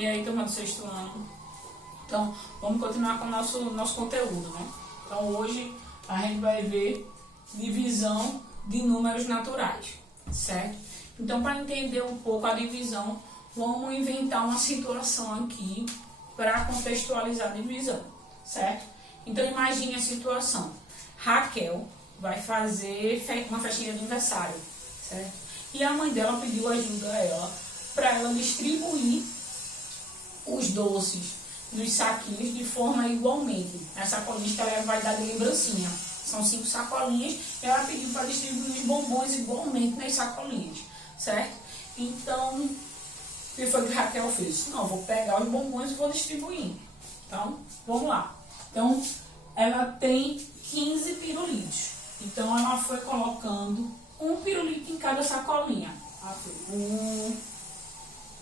E aí, turma do sexto ano? Então, vamos continuar com o nosso conteúdo, né? Então, hoje a gente vai ver divisão de números naturais, certo? Então, para entender um pouco a divisão, vamos inventar uma situação aqui para contextualizar a divisão, certo? Então, imagine a situação. Raquel vai fazer uma festinha de aniversário, certo? E a mãe dela pediu ajuda a ela para ela distribuir os doces nos saquinhos de forma igualmente. As sacolinhas que ela vai dar de lembrancinha. São 5 sacolinhas. E ela pediu para distribuir os bombons igualmente nas sacolinhas, certo? Então, o que foi que Raquel fez? Não, vou pegar os bombons e vou distribuir. Então, vamos lá. Então, ela tem 15 pirulitos. Então, ela foi colocando um pirulito em cada sacolinha. 1,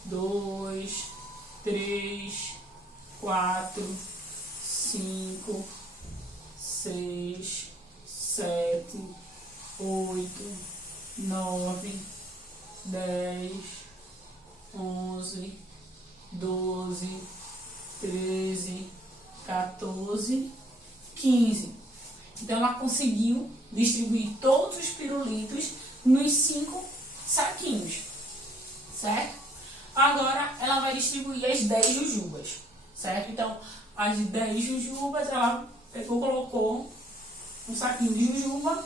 2, 3, 4, 5, 6, 7, 8, 9, 10, 11, 12, 13, 14, 15. Então, ela conseguiu distribuir todos os pirulitos nos 5 saquinhos, certo? Agora, ela vai distribuir as 10 jujubas, certo? Então, as 10 jujubas, ela pegou, colocou um saquinho de jujuba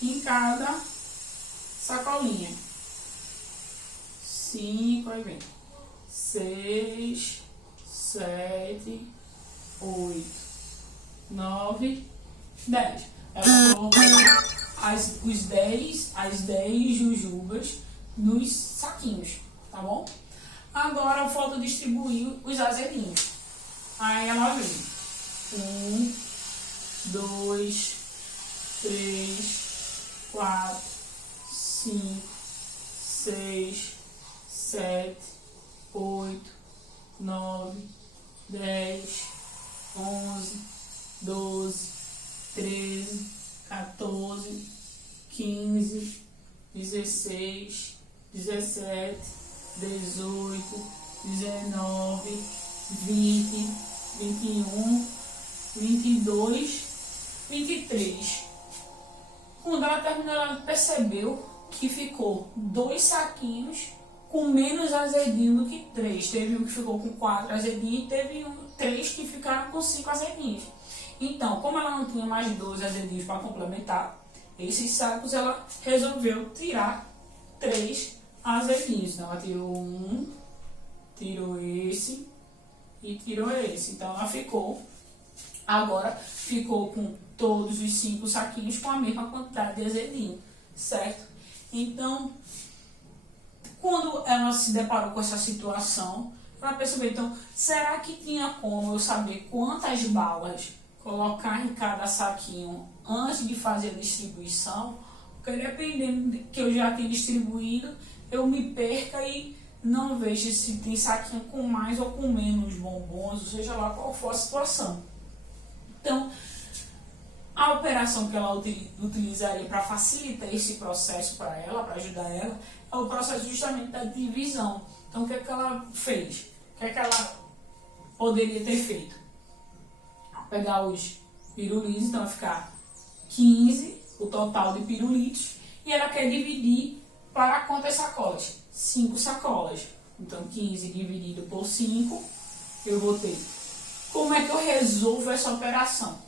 em cada sacolinha. 5, aí vem. 6, 7, 8, 9, 10. Ela colocou as 10 jujubas nos saquinhos, tá bom? Agora falta distribuir os azedinhos. Aí ela vem. 1, 2, 3, 4, 5, 6, 7, 8, 9, 10, 11, 12, 13, 14, 15, 16, 17, 18, 19, 20, 21, 22, 23. Quando ela terminou, ela percebeu que ficou 2 saquinhos com menos azedinho do que 3. Teve um que ficou com 4 azedinhos e teve 3 que ficaram com 5 azedinhos. Então, como ela não tinha mais 12 azedinhos para complementar esses sacos, ela resolveu tirar 3 azedinhos. Então, ela tirou um, tirou esse e tirou esse. Então, ela agora ficou com todos os 5 saquinhos com a mesma quantidade de azedinho, certo? Então, quando ela se deparou com essa situação, ela percebeu, então, será que tinha como eu saber quantas balas colocar em cada saquinho antes de fazer a distribuição? Porque dependendo de que eu já tenha distribuído, eu me perca e não vejo se tem saquinho com mais ou com menos bombons, ou seja lá qual for a situação. Então, a operação que ela utilizaria para facilitar esse processo para ela, para ajudar ela, é o processo justamente da divisão. Então, o que é que ela fez? O que é que ela poderia ter feito? Pegar os pirulitos, então vai ficar 15, o total de pirulitos, e ela quer dividir para quantas sacolas? 5 sacolas. Então, 15 dividido por 5, eu vou ter. Como é que eu resolvo essa operação?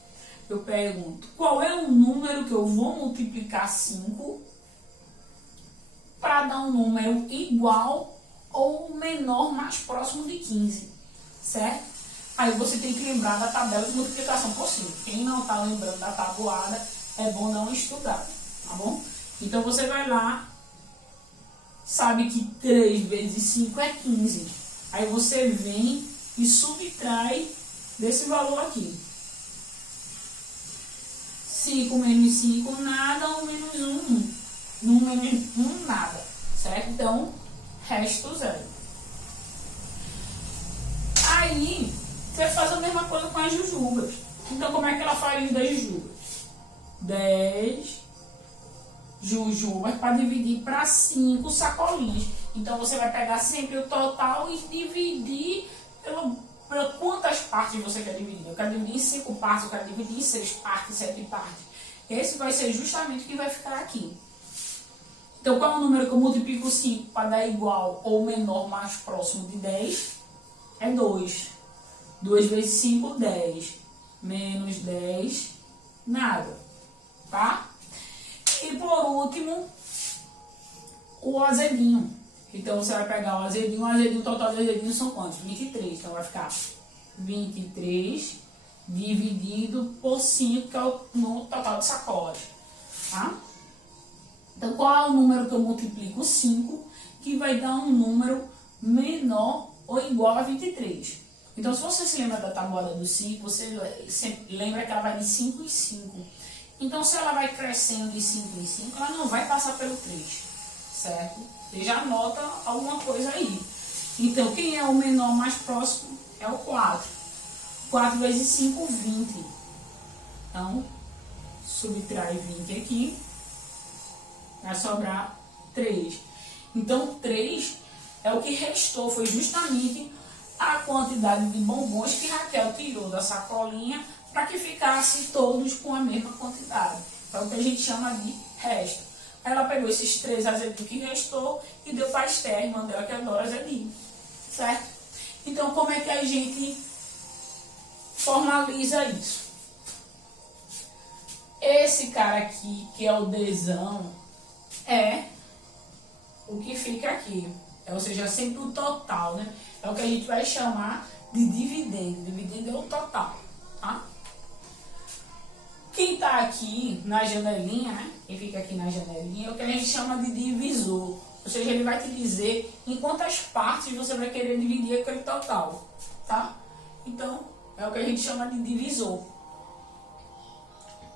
Eu pergunto, qual é o número que eu vou multiplicar 5 para dar um número igual ou menor, mais próximo de 15, certo? Aí você tem que lembrar da tabela de multiplicação por 5. Quem não está lembrando da tabuada, é bom não estudar, tá bom? Então você vai lá, sabe que 3 vezes 5 é 15. Aí você vem e subtrai desse valor aqui. 5 menos 5, nada, 1 menos 1, 1. 1 menos 1, nada, certo? Então, resto 0. Aí, você faz a mesma coisa com as jujubas. Então, como é que ela faria das jujubas? 10 jujubas para dividir para 5 sacolinhas. Então, você vai pegar sempre o total e dividir por quantas partes você quer dividir. Eu quero dividir em 5 partes, eu quero dividir em 6 partes, 7 partes. Esse vai ser justamente o que vai ficar aqui. Então, qual é o número que eu multiplico 5 para dar igual ou menor mais próximo de 10? É 2. 2 vezes 5, 10. Menos 10, nada. Tá? E por último, o azedinho. Então, você vai pegar o azedinho, o total de azedinho são quantos? 23. Então, vai ficar 23 dividido por 5, que é o total de sacolas. Tá? Então, qual é o número que eu multiplico 5, que vai dar um número menor ou igual a 23? Então, se você se lembra da tabuada do 5, você lembra que ela vai de 5 em 5. Então, se ela vai crescendo de 5 em 5, ela não vai passar pelo 3, certo? Você já anota alguma coisa aí. Então, quem é o menor mais próximo é o 4. 4 vezes 5, 20. Então, subtrai 20 aqui. Vai sobrar 3. Então, 3 é o que restou. Foi justamente a quantidade de bombons que Raquel tirou da sacolinha para que ficasse todos com a mesma quantidade. É o que a gente chama de resto. Ela pegou esses 3 azedinhos que restou e deu para a Esther, irmã dela, que adora azedinho. Certo? Então, como é que a gente formaliza isso? Esse cara aqui, que é o Dzão, é o que fica aqui. Ou seja, sempre o total, né? É o que a gente vai chamar de dividendo. Dividendo é o total, tá? Quem está aqui na janelinha, né? Quem fica aqui na janelinha é o que a gente chama de divisor. Ou seja, ele vai te dizer em quantas partes você vai querer dividir aquele total, tá? Então, é o que a gente chama de divisor.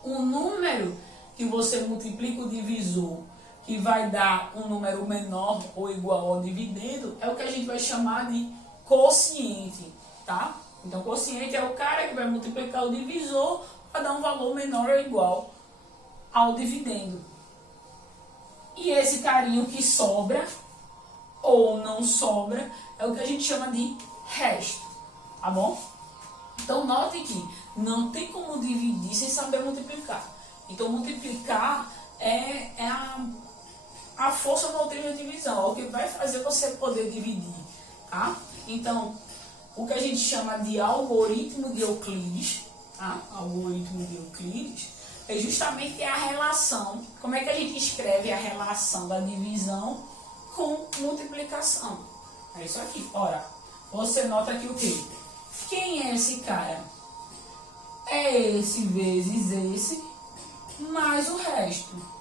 O número que você multiplica o divisor, que vai dar um número menor ou igual ao dividendo, é o que a gente vai chamar de quociente, tá? Então, quociente é o cara que vai multiplicar o divisor para dar um valor menor ou igual ao dividendo. E esse carinho que sobra ou não sobra é o que a gente chama de resto, tá bom? Então, note que não tem como dividir sem saber multiplicar. Então, multiplicar é a força motriz da divisão, é o que vai fazer você poder dividir, tá? Então, o que a gente chama de algoritmo de Euclides, tá? Algoritmo de Euclides é justamente a relação. Como é que a gente escreve a relação da divisão com multiplicação? É isso aqui. Ora, você nota aqui o quê? Quem é esse cara? É esse vezes esse, mais o resto.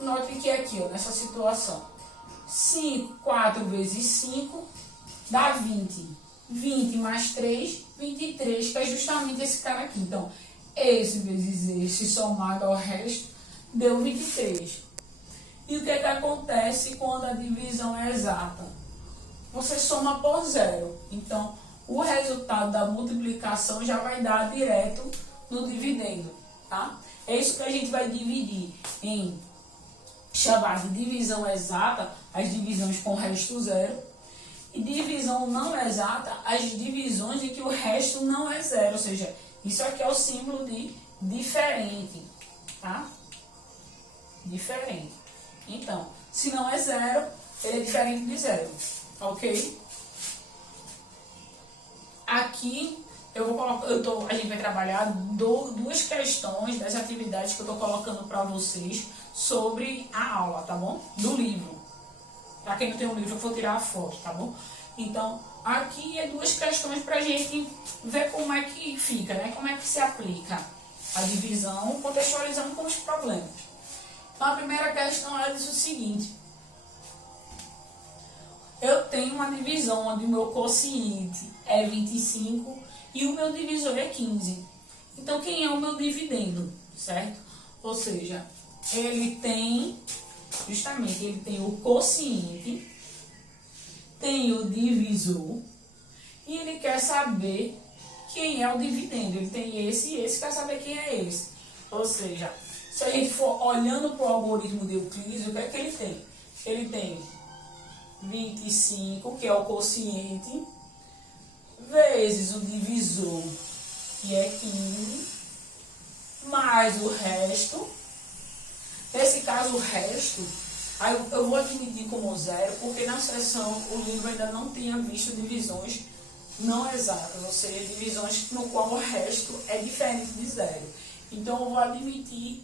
Note que aqui, ó, nessa situação, 4 vezes 5 dá 20. 20 mais 3, 23, que é justamente esse cara aqui. Então, esse vezes esse somado ao resto deu 23. E o que é que acontece quando a divisão é exata? Você soma por zero. Então, o resultado da multiplicação já vai dar direto no dividendo, tá? É isso que a gente vai dividir em chamar de divisão exata, as divisões com resto zero, e divisão não exata, as divisões em que o resto não é zero, ou seja, isso aqui é o símbolo de diferente, tá? Diferente. Então, se não é zero, ele é diferente de zero, ok? Aqui eu vou colocar, a gente vai trabalhar duas questões das atividades que eu estou colocando para vocês sobre a aula, tá bom? Do livro. Para quem não tem um livro, eu vou tirar a foto, tá bom? Então, aqui é duas questões para a gente ver como é que fica, né? Como é que se aplica a divisão, contextualizando com os problemas. Então, a primeira questão, ela diz o seguinte: eu tenho uma divisão onde o meu quociente é 25 e o meu divisor é 15. Então, quem é o meu dividendo, certo? Ou seja, ele tem o quociente, tem o divisor, e ele quer saber quem é o dividendo. Ele tem esse e esse, quer saber quem é esse. Ou seja, se a gente for olhando para o algoritmo de Euclides, o que é que ele tem? Ele tem 25, que é o quociente, vezes o divisor, que é 15, mais o resto. Nesse caso, o resto, aí eu vou admitir como zero, porque na seção o livro ainda não tinha visto divisões não exatas, ou seja, divisões no qual o resto é diferente de zero. Então, eu vou admitir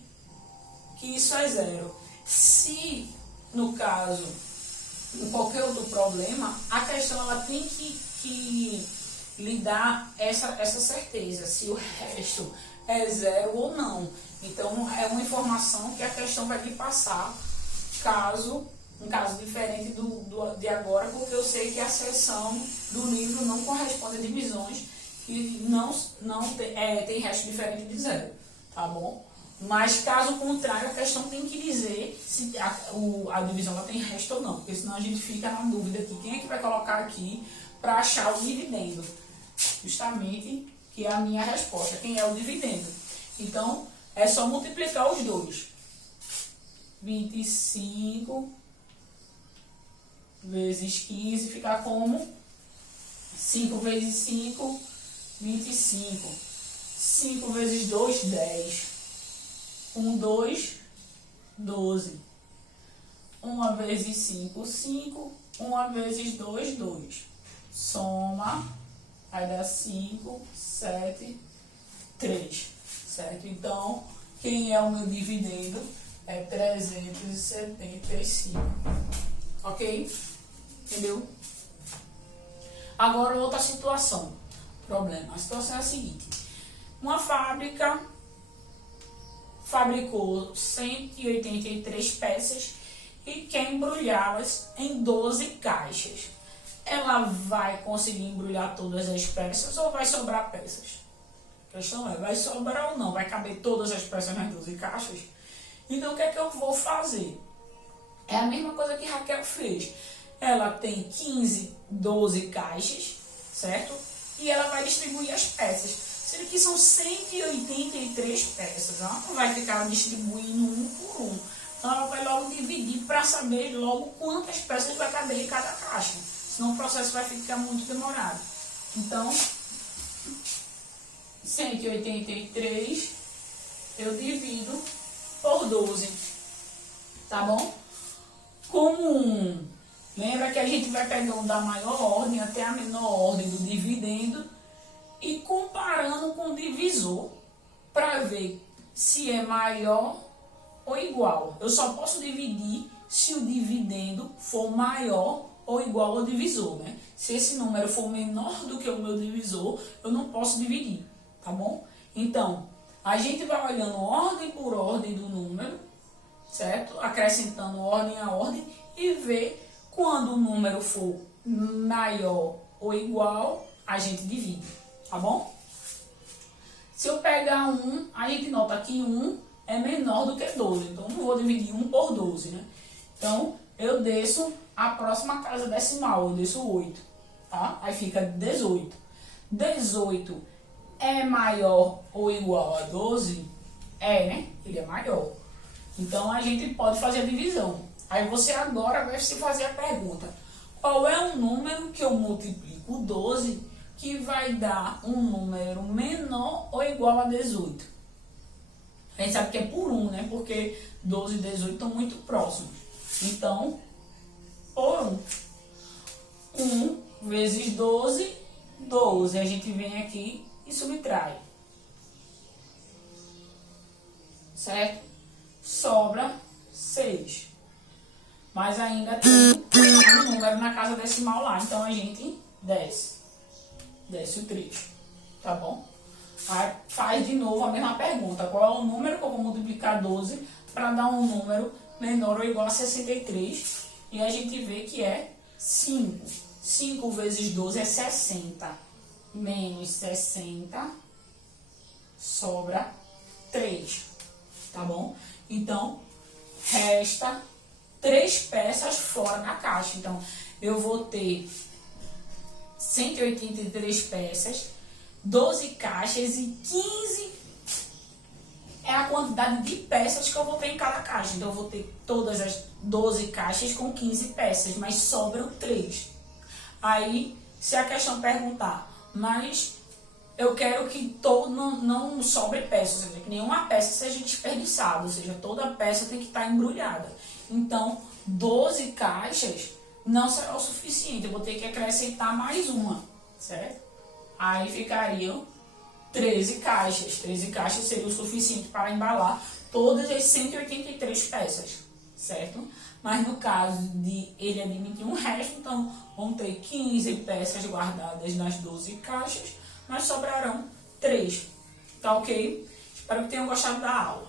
que isso é zero. Se, no caso, em qualquer outro problema, a questão ela tem que lhe dar essa certeza, se o resto é zero ou não. Então, é uma informação que a questão vai lhe passar, um caso diferente de agora, porque eu sei que a seção do livro não corresponde a divisões que não tem resto diferente de zero, tá bom? Mas, caso contrário, a questão tem que dizer se a divisão ela tem resto ou não, porque senão a gente fica na dúvida aqui, quem é que vai colocar aqui para achar o dividendo? Justamente, que é a minha resposta, quem é o dividendo. Então, é só multiplicar os dois. 25 vezes 15 fica como? 5 vezes 5, 25. 5 vezes 2, 10. 1, 2, 12. 1 vezes 5, 5. 1 vezes 2, 2. Soma, vai dar 5, 7, 3. Certo? Então, quem é o meu dividendo? É 375. Ok? Entendeu? Agora, outra situação. Problema. A situação é a seguinte. Uma fábrica fabricou 183 peças e quer embrulhá-las em 12 caixas. Ela vai conseguir embrulhar todas as peças ou vai sobrar peças? A questão é, vai sobrar ou não? Vai caber todas as peças nas 12 caixas? Então, o que é que eu vou fazer? É a mesma coisa que Raquel fez. Ela tem 12 caixas, certo? E ela vai distribuir as peças. Sendo que são 183 peças. Ela não vai ficar distribuindo um por um. Então, ela vai logo dividir para saber logo quantas peças vai caber em cada caixa. Senão o processo vai ficar muito demorado. Então, 183 eu divido por 12. Tá bom? Lembra que a gente vai pegando da maior ordem até a menor ordem do dividendo e comparando com o divisor para ver se é maior ou igual. Eu só posso dividir se o dividendo for maior ou igual ao divisor, né? Se esse número for menor do que o meu divisor, eu não posso dividir, tá bom? Então, a gente vai olhando ordem por ordem do número, certo? Acrescentando ordem a ordem e ver quando o número for maior ou igual, a gente divide, tá bom? Se eu pegar 1, a gente nota que 1 é menor do que 12, então eu não vou dividir 1 por 12, né? Então, eu desço a próxima casa decimal, eu desço 8, tá? Aí fica 18. 18 é maior ou igual a 12? É, né? Ele é maior. Então, a gente pode fazer a divisão. Aí você agora vai se fazer a pergunta: qual é o número que eu multiplico 12 que vai dar um número menor ou igual a 18? A gente sabe que é por 1, né? Porque 12 e 18 estão muito próximos. Então, por 1. 1 vezes 12, 12. A gente vem aqui e subtrai. Certo? Sobra 6. Mas ainda tem um número na casa decimal lá. Então, a gente desce. Desce o 3. Tá bom? Aí, faz de novo a mesma pergunta. Qual é o número que eu vou multiplicar 12 para dar um número menor ou igual a 63? E a gente vê que é 5. 5 vezes 12 é 60. Menos 60. Sobra 3. Tá bom? Então, resta 3 peças fora da caixa. Então, eu vou ter 183 peças, 12 caixas e 15 é a quantidade de peças que eu vou ter em cada caixa. Então, eu vou ter todas as 12 caixas com 15 peças, mas sobram 3. Aí, se a questão perguntar, mas eu quero que não sobre peça, ou seja, que nenhuma peça seja desperdiçada, ou seja, toda peça tem que estar embrulhada. Então, 12 caixas não será o suficiente, eu vou ter que acrescentar mais uma, certo? Aí ficariam 13 caixas. 13 caixas seria o suficiente para embalar todas as 183 peças, certo? Mas no caso de ele admitir um resto, então vão ter 15 peças guardadas nas 12 caixas, mas sobrarão 3. Tá ok? Espero que tenham gostado da aula.